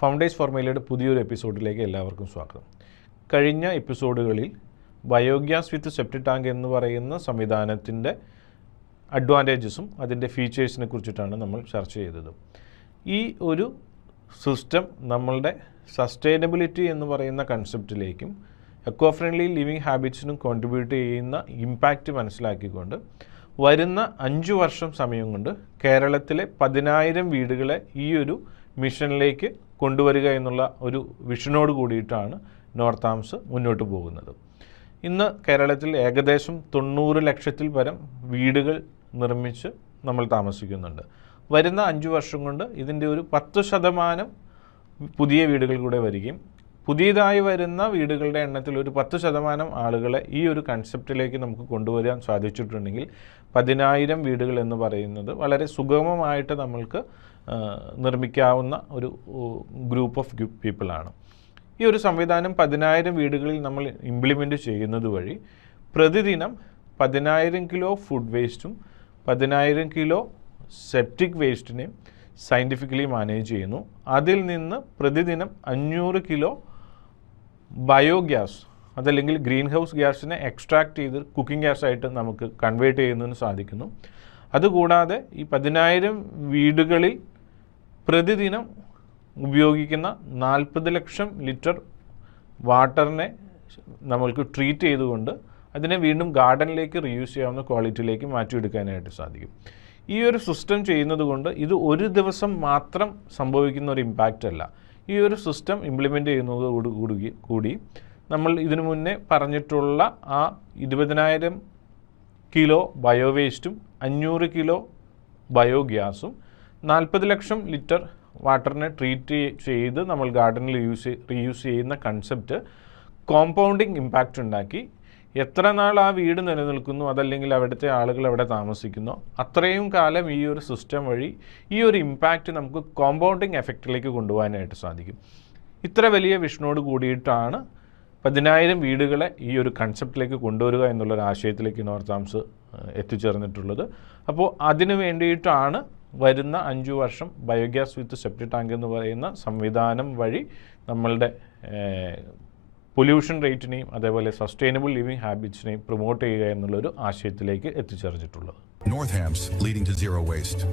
Founders ഫോർമുലയുടെ പുതിയൊരു എപ്പിസോഡിലേക്ക് എല്ലാവർക്കും സ്വാഗതം. കഴിഞ്ഞ എപ്പിസോഡുകളിൽ ബയോഗ്യാസ് വിത്ത് സെപ്റ്റിക് ടാങ്ക് എന്ന് പറയുന്ന സംവിധാനത്തിൻ്റെ അഡ്വാൻറ്റേജസും അതിൻ്റെ ഫീച്ചേഴ്സിനെ കുറിച്ചിട്ടാണ് നമ്മൾ ചർച്ച ചെയ്തത്. ഈ ഒരു സിസ്റ്റം നമ്മളുടെ സസ്റ്റൈനബിലിറ്റി എന്ന് പറയുന്ന കൺസെപ്റ്റിലേക്കും എക്കോ ഫ്രണ്ട്ലി ലിവിങ് ഹാബിറ്റ്സിനും കോൺട്രിബ്യൂട്ട് ചെയ്യുന്ന ഇമ്പാക്റ്റ് മനസ്സിലാക്കിക്കൊണ്ട് വരുന്ന 5 വർഷം സമയം കൊണ്ട് കേരളത്തിലെ 10,000 വീടുകളെ ഈ ഒരു മിഷനിലേക്ക് കൊണ്ടുവരിക എന്നുള്ള ഒരു വിഷനോട് കൂടിയിട്ടാണ് നോർത്ത് ആംസ് മുന്നോട്ട് പോകുന്നത്. ഇന്ന് കേരളത്തിൽ ഏകദേശം 90 ലക്ഷത്തിൽ പരം വീടുകൾ നിർമ്മിച്ച് നമ്മൾ താമസിക്കുന്നുണ്ട്. വരുന്ന 5 വർഷം കൊണ്ട് ഇതിൻ്റെ ഒരു 10% പുതിയ വീടുകൾ കൂടെ വരികയും പുതിയതായി വരുന്ന വീടുകളുടെ എണ്ണത്തിൽ ഒരു 10% ആളുകളെ ഈ ഒരു കൺസെപ്റ്റിലേക്ക് നമുക്ക് കൊണ്ടുവരാൻ സാധിച്ചിട്ടുണ്ടെങ്കിൽ 10,000 വീടുകൾ എന്ന് പറയുന്നത് വളരെ സുഗമമായിട്ട് നമ്മൾക്ക് നിർമ്മിക്കാവുന്ന ഒരു ഗ്രൂപ്പ് ഓഫ് പീപ്പിളാണ്. ഈ ഒരു സംവിധാനം 10,000 വീടുകളിൽ നമ്മൾ ഇംപ്ലിമെൻ്റ് ചെയ്യുന്നത് വഴി പ്രതിദിനം 10,000 കിലോ ഫുഡ് വേസ്റ്റും 10,000 കിലോ സെപ്റ്റിക് വേസ്റ്റിനെയും സയൻറ്റിഫിക്കലി മാനേജ് ചെയ്യുന്നു. അതിൽ നിന്ന് പ്രതിദിനം 500 കിലോ ബയോഗ്യാസ് അതല്ലെങ്കിൽ ഗ്രീൻ ഹൗസ് ഗ്യാസിനെ എക്സ്ട്രാക്ട് ചെയ്ത് കുക്കിംഗ് ഗ്യാസായിട്ട് നമുക്ക് കൺവേർട്ട് ചെയ്യുന്നതിന് സാധിക്കുന്നു. അതുകൂടാതെ ഈ 10,000 വീടുകളിൽ പ്രതിദിനം ഉപയോഗിക്കുന്ന 40 ലക്ഷം ലിറ്റർ വാട്ടറിനെ നമ്മൾക്ക് ട്രീറ്റ് ചെയ്തുകൊണ്ട് അതിനെ വീണ്ടും ഗാർഡനിലേക്ക് റീയൂസ് ചെയ്യാവുന്ന ക്വാളിറ്റിയിലേക്ക് മാറ്റിയെടുക്കാനായിട്ട് സാധിക്കും. ഈ ഒരു സിസ്റ്റം ചെയ്യുന്നത് കൊണ്ട് ഇത് ഒരു ദിവസം മാത്രം സംഭവിക്കുന്ന ഒരു ഇമ്പാക്റ്റ് അല്ല. ഈ ഒരു സിസ്റ്റം ഇംപ്ലിമെൻ്റ് ചെയ്യുന്നതോടുകൂടി നമ്മൾ ഇതിനു മുന്നേ പറഞ്ഞിട്ടുള്ള ആ 20,000 കിലോ ബയോവേസ്റ്റും 500 കിലോ ബയോഗ്യാസും 40 ലക്ഷം ലിറ്റർ വാട്ടറിനെ ട്രീറ്റ് ചെയ്ത് നമ്മൾ ഗാർഡനിൽ റീയൂസ് ചെയ്യുന്ന കൺസെപ്റ്റ് കോമ്പൗണ്ടിങ് ഇമ്പാക്റ്റ് ഉണ്ടാക്കി എത്ര നാൾ ആ വീട് നിലനിൽക്കുന്നു അതല്ലെങ്കിൽ അവിടുത്തെ ആളുകൾ എവിടെ താമസിക്കുന്നോ അത്രയും കാലം ഈ ഒരു സിസ്റ്റം വഴി ഈ ഒരു ഇമ്പാക്റ്റ് നമുക്ക് കോമ്പൗണ്ടിങ് എഫക്റ്റിലേക്ക് കൊണ്ടുപോകാനായിട്ട് സാധിക്കും. ഇത്ര വലിയ വിഷനോട് കൂടിയിട്ടാണ് 10,000 വീടുകളെ ഈ ഒരു കൺസെപ്റ്റിലേക്ക് കൊണ്ടുവരിക എന്നുള്ളൊരു ആശയത്തിലേക്ക് നോർത്ത് ആംസ് എത്തിച്ചേർന്നിട്ടുള്ളത്. അപ്പോൾ അതിനു വേണ്ടിയിട്ടാണ് വരുന്ന 5 വർഷം ബയോഗ്യാസ് വിത്ത് സെപ്റ്റിക് ടാങ്ക് എന്ന് പറയുന്ന സംവിധാനം വഴി നമ്മളുടെ പൊല്യൂഷൻ റേറ്റിനെയും അതേപോലെ സസ്റ്റൈനബിൾ ലിവിങ് ഹാബിറ്റ്സിനെയും പ്രൊമോട്ട് ചെയ്യുക എന്നുള്ളൊരു ആശയത്തിലേക്ക് എത്തിച്ചേർന്നിട്ടുള്ളത്. Northam's leading to zero waste.